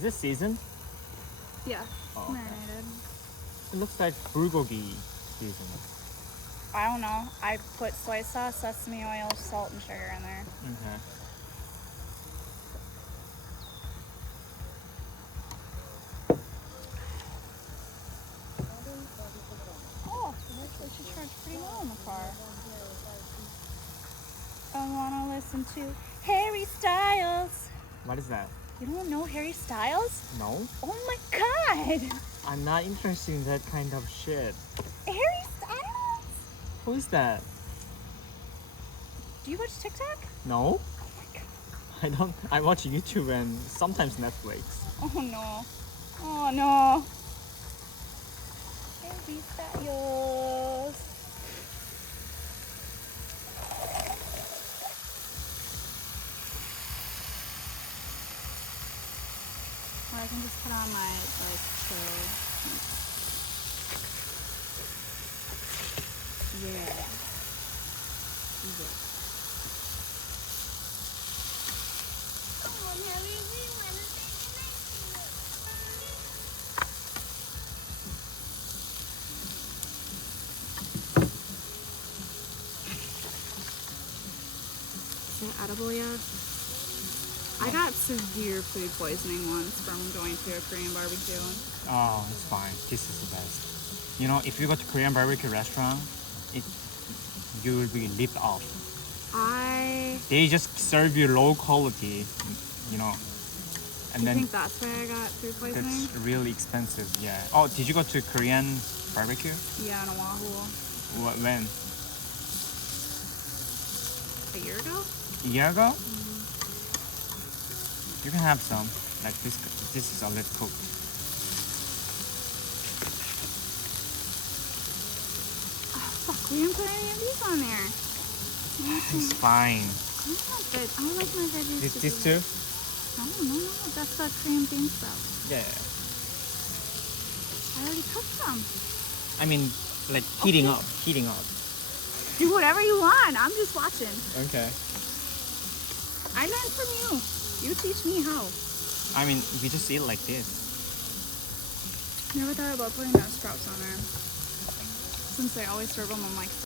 Is it seasoned? Yeah, Oh, okay. marinated. It looks like bulgogi seasoned. I don't know. I put soy sauce, sesame oil, salt, and sugar in there. Okay. Oh, actually she charged pretty well in the car. I wanna listen to Harry Styles. What is that? You don't know Harry Styles? No? Oh my god! I'm not interested in that kind of shit. Harry Styles? Who is that? Do you watch TikTok? No? Oh my god. I don't. I watch YouTube and sometimes Netflix. Oh no. Oh no. Harry Styles. Or I can just put on my chill. Yeah. Is that edible yet? I got severe food poisoning once from going to a Korean barbecue. Oh, it's fine. This is the best. You know, if you go to Korean barbecue restaurant, you will be lived off. They just serve you low quality, you know. And Do you then think that's why I got food poisoning? that's really expensive. Yeah. Oh, did you go to Korean barbecue? Yeah, in Oahu. When? A year ago? A year ago? You can have some. Like this. This is already cooked. Oh, fuck, we didn't put any of these on there. It's fine. I like my veggies. This too? No. That's the Korean bean sprouts. Yeah. I already cooked them. I mean, like heating up. Do whatever you want. I'm just watching. Okay. I learned from you. You teach me how. I mean, we just eat like this. Never thought about putting those sprouts on there. Since they always serve them on like